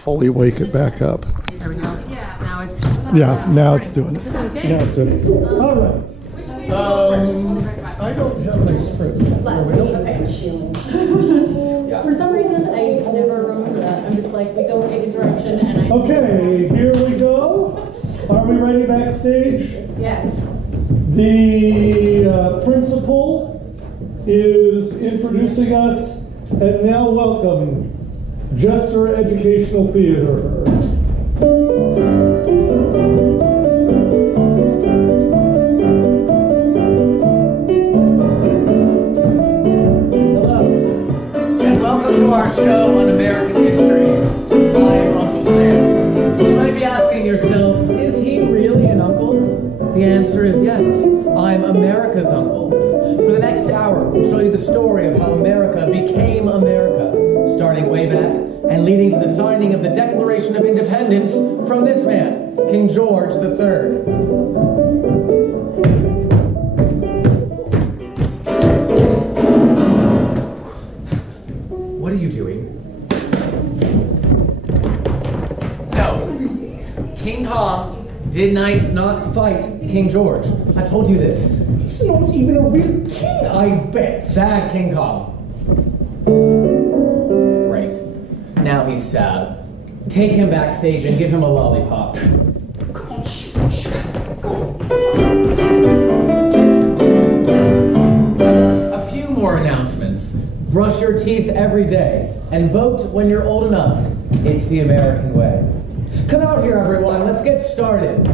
fully wake it back up. There we go. Yeah, now it's... Yeah, now it's doing it. Now it's doing it. All right. I don't have my script. For some reason, I never remember that. I'm just like, we go X direction and I... Okay, here we go. Are we ready backstage? Yes. The principal is introducing us, and now welcome Jester Educational Theater. To our show on American history. I'm Uncle Sam. You might be asking yourself, is he really an uncle? The answer is yes. I'm America's uncle. For the next hour, we'll show you the story of how America became America, starting way back and leading to the signing of the Declaration of Independence from this man, King George III. What are you doing? No. King Kong did not fight King George. I told you this. He's not even a real king, I bet. Sad King Kong. Great. Now he's sad. Take him backstage and give him a lollipop. A few more announcements. Brush your teeth every day and vote when you're old enough. It's the American way. Come out here, everyone. Let's get started.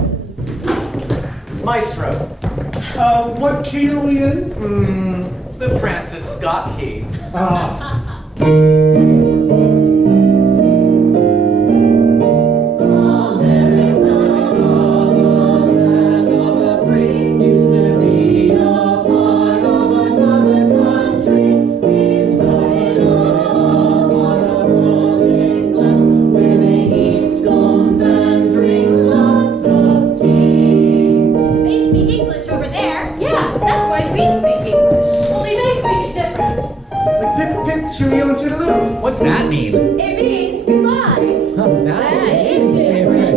Maestro. What key are we in? The Francis Scott key. What's that mean? It means goodbye. That is different.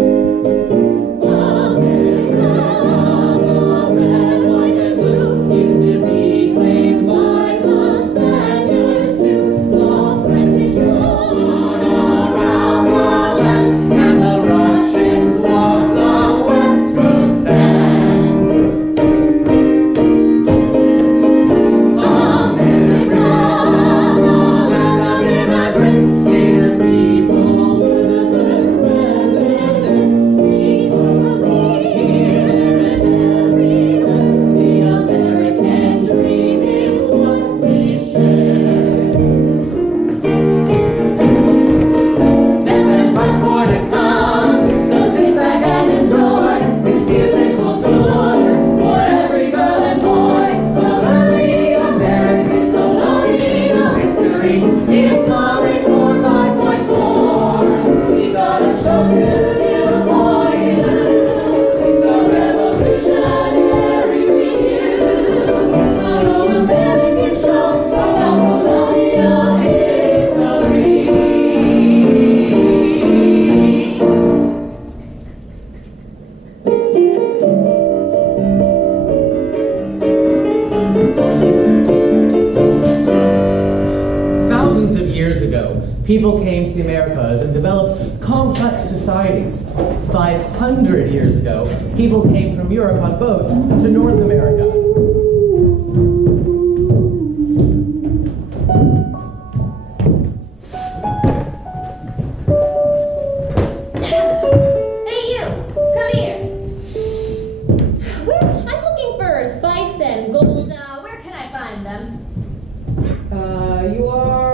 People came to the Americas and developed complex societies. 500 years ago, people came from Europe on boats to North America. Hey you, come here. I'm looking for spice and gold. Where can I find them? You are...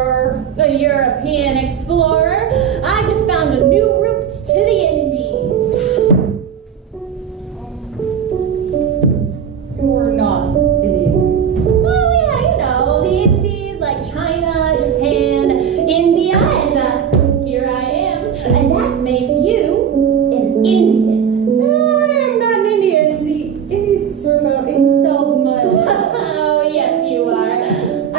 A European explorer. I just found a new route to the Indies. You're not in the Indies. Oh yeah, you know, the Indies like China, Japan, India, and here I am. And that makes you an Indian. No, I am not an Indian. The Indies are about 8,000 miles. Oh yes, you are.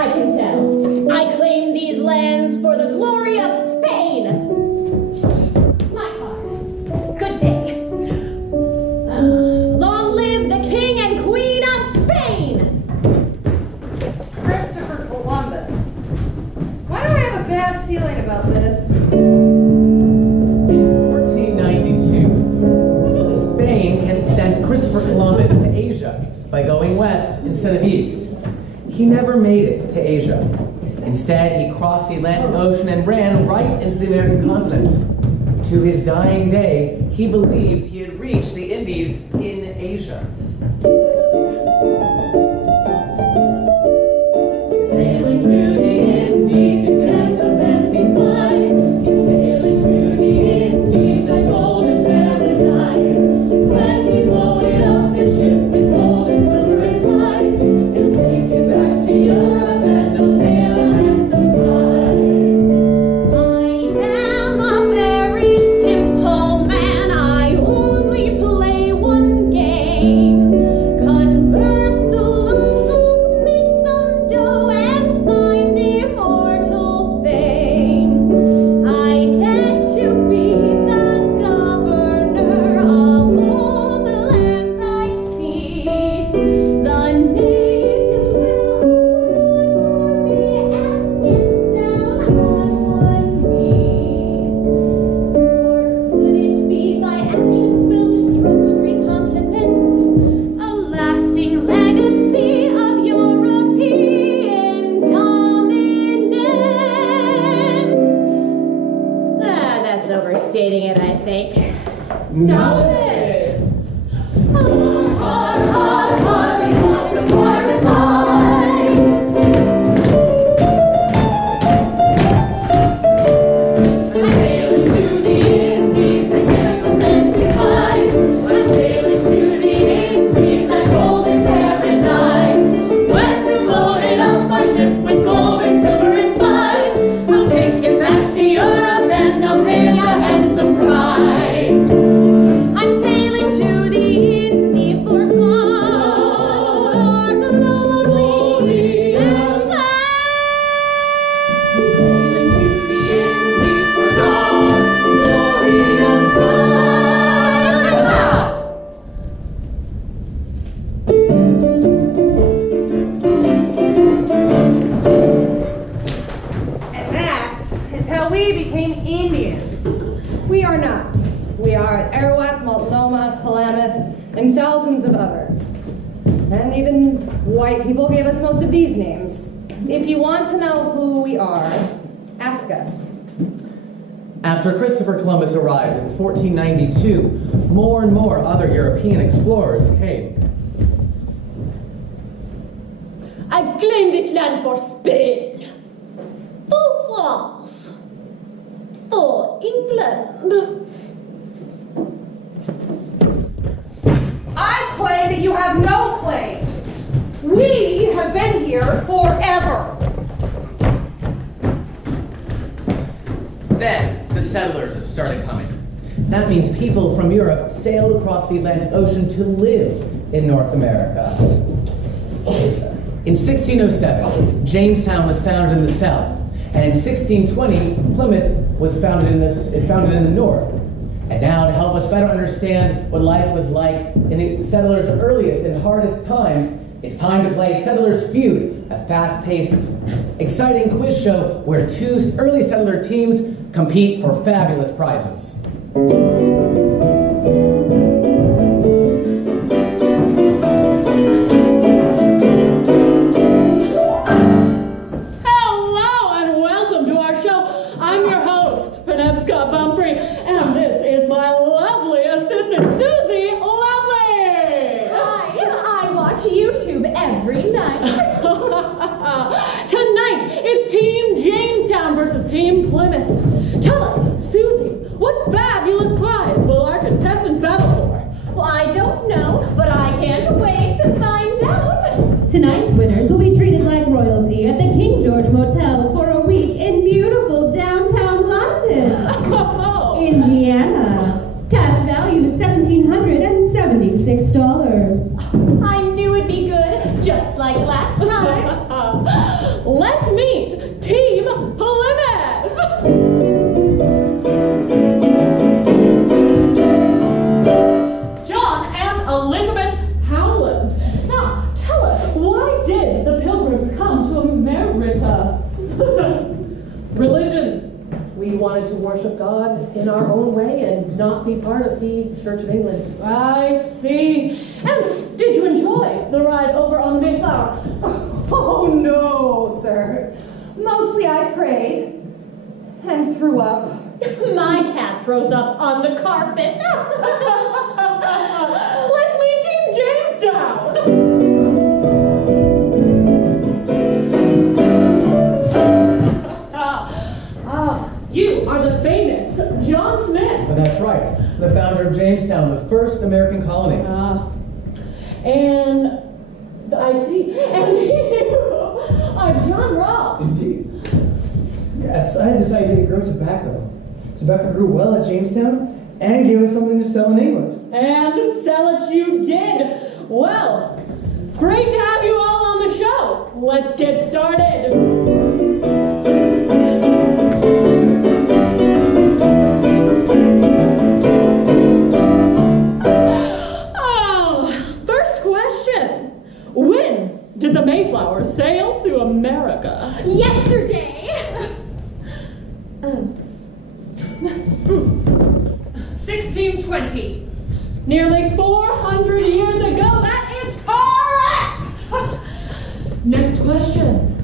I can tell. I claim these lands for the glory of Spain. instead of east. He never made it to Asia. Instead, he crossed the Atlantic Ocean and ran right into the American continent. To his dying day, he believed he had reached the Indies in Asia. Sailing to the Indies, you get some fancy spice. He's sailing to the Indies, that golden paradise. When he's loaded up his ship with gold and silver and spice, he'll take it back to Europe and they'll pay a handsome price. I am a very simple man. I only play one game. Convert the locals, make some dough, and find immortal fame. I get to be the governor of all the lands I see. The natives will applaud for me and get down on one knee. Or could it be my actions will disrupt three continents, a lasting legacy of European dominance? That's overstating it, I think. Notice! Har, har, har, we have the pirate life. I'm sailing to the Indies to get some fancy spice. I'm sailing to the Indies, that golden paradise. When we've loaded up our ship with gold and silver and spice, I'll take it back to Europe and they'll pay a handsome price. I'm sailing to the Indies for gold, for glory and fame. Sailing to the Indies for gold, glory and fame. And that is how we became Indians. We are not. We are Arawak, Multnomah, Klamath, and thousands of others. And even white people gave us most of these names. If you want to know who we are, ask us. After Christopher Columbus arrived in 1492, more and more other European explorers came. I claim this land for Spain, for France, for England. I claim that you have no claim. We have been here forever. Then the settlers started coming. That means people from Europe sailed across the Atlantic Ocean to live in North America. In 1607, Jamestown was founded in the south, and in 1620, Plymouth was founded in the north. And now, to help us better understand what life was like in the settlers' earliest and hardest times, it's time to play Settlers Feud, a fast-paced, exciting quiz show where two early settler teams compete for fabulous prizes. Hello and welcome to our show. I'm your host, Penobscot Bumphrey, and this is my lovely assistant, Susie Lovely. Hi, I watch YouTube every night. Tonight, it's Team Jamestown versus Team Plymouth. Tell us, Susie, what fabulous prize will our contestants battle for? Well, I don't know, but I can't wait to find out. Tonight's winners will be treated like royalty at the King George Motel for a week in beautiful downtown London, Indiana. Cash value $1,776. I knew it'd be good, just like last time. Let's meet Team Plymouth. John and Elizabeth Howland. Now, tell us, why did the Pilgrims come to America? Religion. We wanted to worship God in our own way and not be part of the Church of England. I see. And did you enjoy the ride over on the Mayflower? Oh, no, sir. Mostly I prayed and threw up. My cat throws up on the carpet. Let's meet Team Jamestown. You are the famous John Smith. That's right, the founder of Jamestown, the first American colony. And I see. And you are John Rolfe. Indeed. Yes, I had decided to grow tobacco. Tobacco grew well at Jamestown and gave us something to sell in England. And sell it you did. Well, great to have you all on the show. Let's get started. When did the Mayflower sail to America? Yesterday. 1620. Nearly 400 years ago. That is correct! Next question.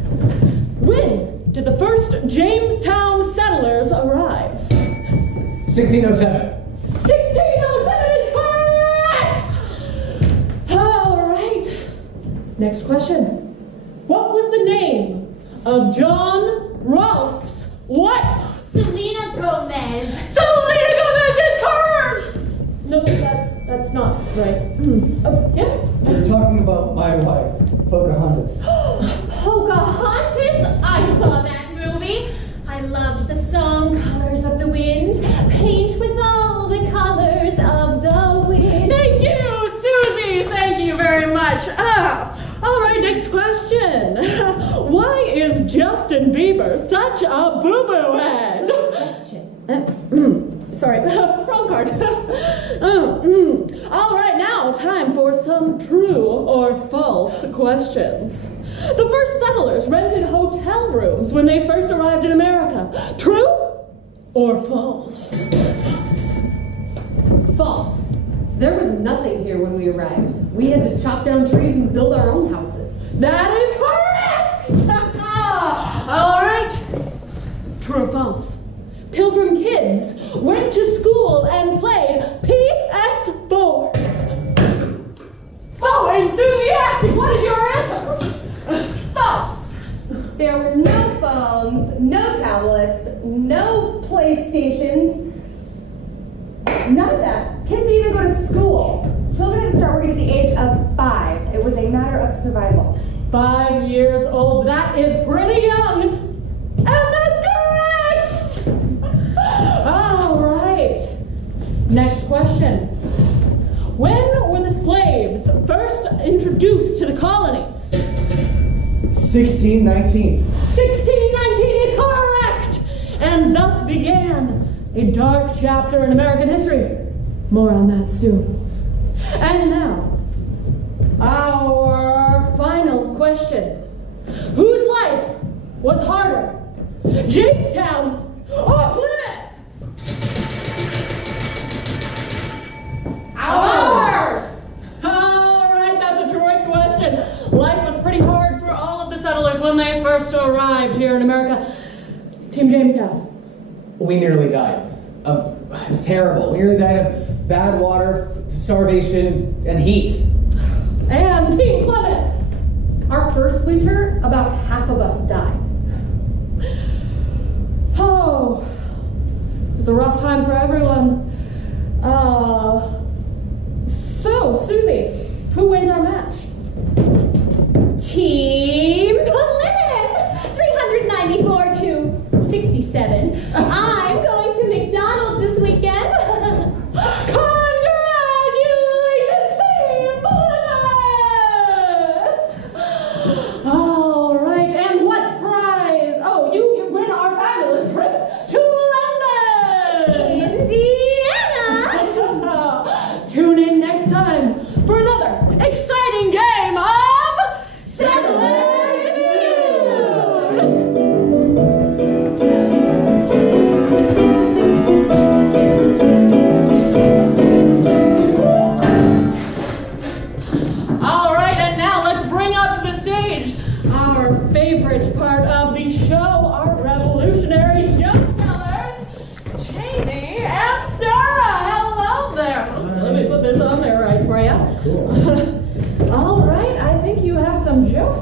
When did the first Jamestown settlers arrive? 1607. 1607 is correct! All right. Next question. What was the name of John Rolfe's wife? Selena Gomez. Selena Gomez is correct! No, that's not right. Yes? You're talking about my wife, Pocahontas. Pocahontas? I saw that movie. I loved the song Colors of the Wind. Paint with all the colors of the wind. Thank you, Susie. Thank you very much. All right, next question. Why is Justin Bieber such a boo-boo head? Question. Sorry, wrong card. All right, now time for some true or false questions. The first settlers rented hotel rooms when they first arrived in America. True or false? False. There was nothing here when we arrived. We had to chop down trees and build our own houses. That is correct! All right. True or false? Pilgrim kids went to school and played PS4. So enthusiastic! What is your answer? False. There were no phones, no tablets, no PlayStations. None of that. Kids didn't even go to school. Children had to start working at the age of 5. It was a matter of survival. 5 years old. That is pretty young. And that's correct! All right. Next question. When were the slaves first introduced to the colonies? 1619. 1619 is correct! And thus began a dark chapter in American history. More on that soon. And now, our final question. Whose life was harder? Jamestown or Plymouth? Ours! All right, that's a great question. Life was pretty hard for all of the settlers when they first arrived here in America. Team Jamestown. We nearly died. It was terrible. We nearly died of bad water, starvation, and heat. And Team Plymouth. Our first winter, about half of us died. Oh, it was a rough time for everyone. So, Susie, who wins our match? Team Plymouth! 394 to 67. I'm going to McDonald's this weekend. Congratulations, Team Plymouth! All right, and what prize? Oh, you win our fabulous trip to London! Indiana! Tune in next time for another exciting game of Settlers Feud!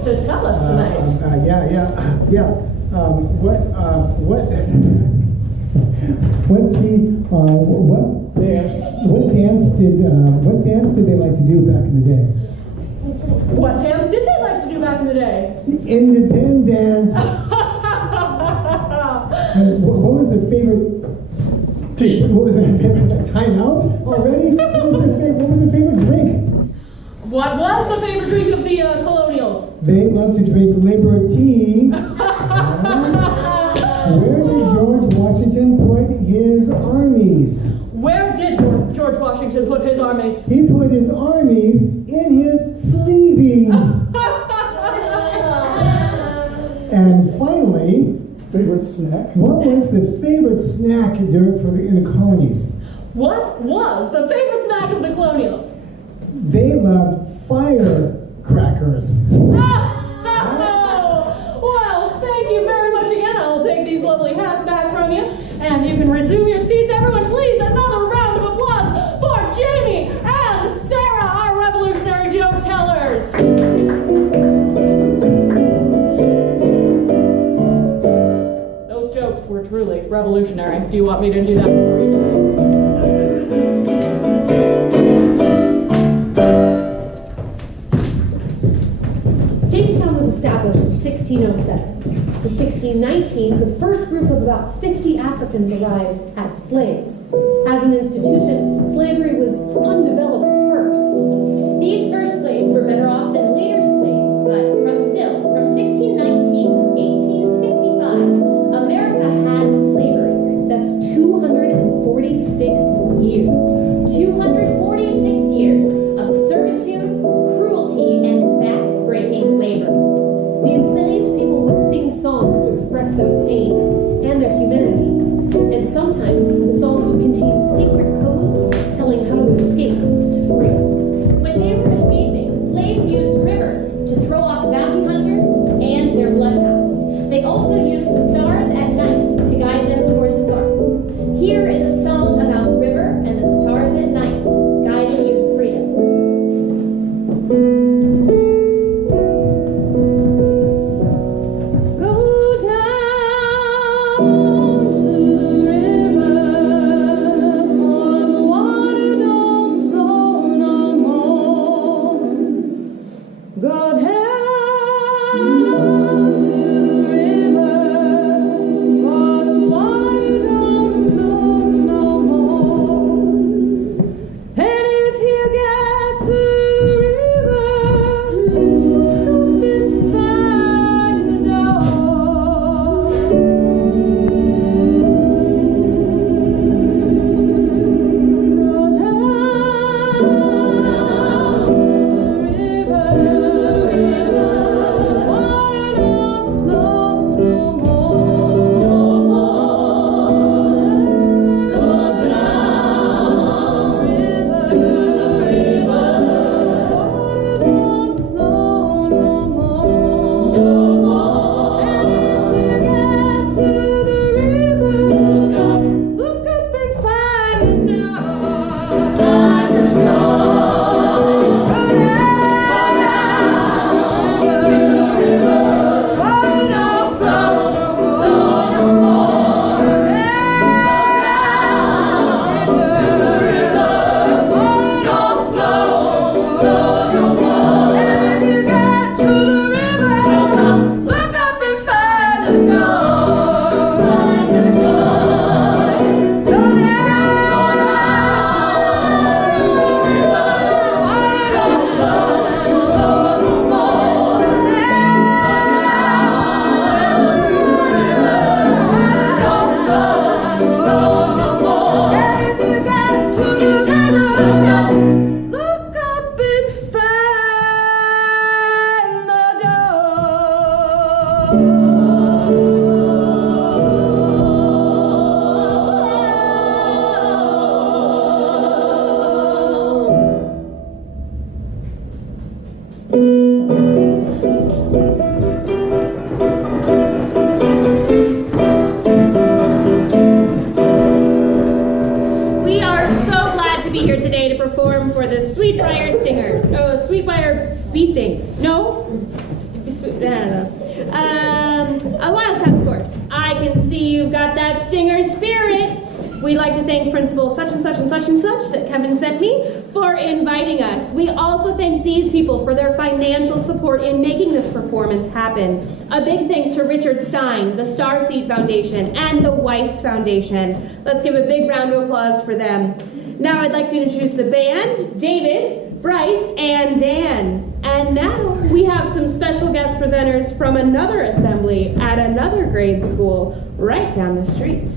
has to tell us tonight. What dance did they like to do back in the day? What dance did they like to do back in the day? Independence. And what was their favorite? What was their favorite timeout already? What was their favorite drink? What was the favorite drink of the colonials? They love to drink Liberty. Where did George Washington put his armies? Where did George Washington put his armies? He put his armies in his sleeveys. And finally, favorite snack? What was the favorite snack in the colonies? What was the favorite snack of the colonials? They loved firecrackers. Well, thank you very much again. I'll take these lovely hats back from you, and you can resume your seats. Everyone, please, another round of applause for Jamie and Sarah, our revolutionary joke tellers. Those jokes were truly revolutionary. Do you want me to do that for you? Jamestown was established in 1607. In 1619, the first group of about 50 Africans arrived as slaves. As an institution, slavery was undeveloped at first. These first slaves were better off than later slaves, but from 1619 to 1865, America had slavery. That's 246 years. 246 years of servitude, cruelty, and back-breaking labor. The enslaved people would sing songs to express their pain and their humanity, and sometimes the songs would contain secret codes telling how to escape to freedom. When they were escaping, slaves used rivers to throw off bounty hunters and their bloodhounds. They also used the stars at night to guide them toward the north. Here is a song about the river and the stars at night, guiding you to freedom. Go down to the river, for the water don't flow no more. Go down to the river, for the water don't flow no more. And if you get to the river, look up and find the We are so glad to be here today to perform for the Sweetbriar Stingers. Oh, Sweetbriar Bee Stings. No? A Wildcats course. I can see you've got that Stinger spirit. We'd like to thank Principal such and such and such and such that Kevin sent me for inviting us. We also thank these people for their financial support in making this performance happen. A big thanks to Richard Stein, the Starseed Foundation, and the Weiss Foundation. Let's give a big round of applause for them. Now I'd like to introduce the band, David, Bryce, and Dan. And now we have some special guest presenters from another assembly at another grade school right down the street.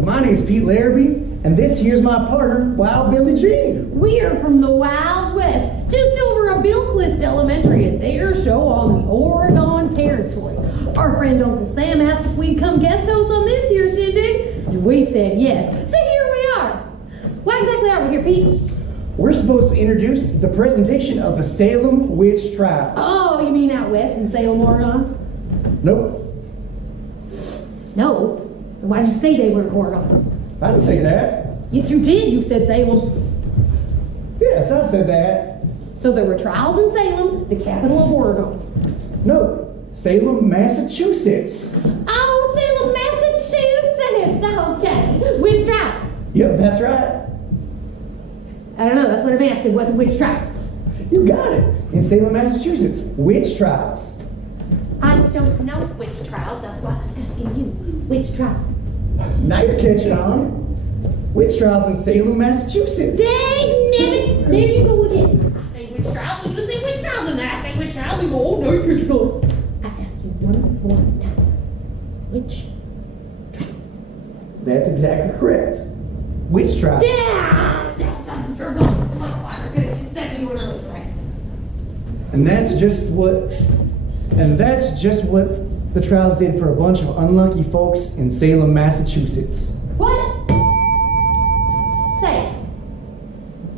My name's Pete Larrabee, and this here's my partner, Wild Billy Jean. We're from the Wild West, just over a Billquist Elementary at their show on the Oregon Territory. Our friend Uncle Sam asked if we'd come guest host on this here shindig, and we said yes. So here we are. Why exactly are we here, Pete? We're supposed to introduce the presentation of the Salem Witch Trials. Oh, you mean out west in Salem, Oregon? Nope, No. Why'd you say they were in Oregon? I didn't say that. Yes, you did. You said Salem. Yes, I said that. So there were trials in Salem, the capital of Oregon. No, Salem, Massachusetts. Oh, Salem, Massachusetts. Okay. Witch trials. Yep, that's right. I don't know. That's what I'm asking. What's witch trials? You got it. In Salem, Massachusetts, witch trials. I don't know witch trials. That's why I'm asking you. Witch trials. Now you're catching on. Witch trials in Salem, Massachusetts. Dang nabbit! There you go again. I say witch trials, and you say witch trials, and then I say witch trials, and you go, oh, no, you're catching on. I ask you one more time. Witch trials. That's exactly correct. Witch trials. Damn! That's not your fault. I'm going to send you an early, right? And that's just what the trials did for a bunch of unlucky folks in Salem, Massachusetts. What? Say,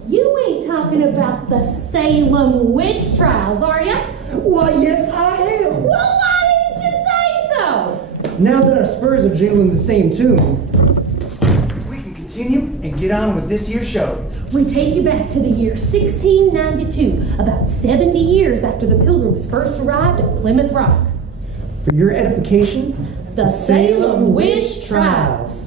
you ain't talking about the Salem witch trials, are you? Why, yes, I am. Well, why didn't you say so? Now that our spurs are jingling the same tune, we can continue and get on with this year's show. We take you back to the year 1692, about 70 years after the Pilgrims first arrived at Plymouth Rock. For your edification, The Salem Witch Trials.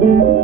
Thank you.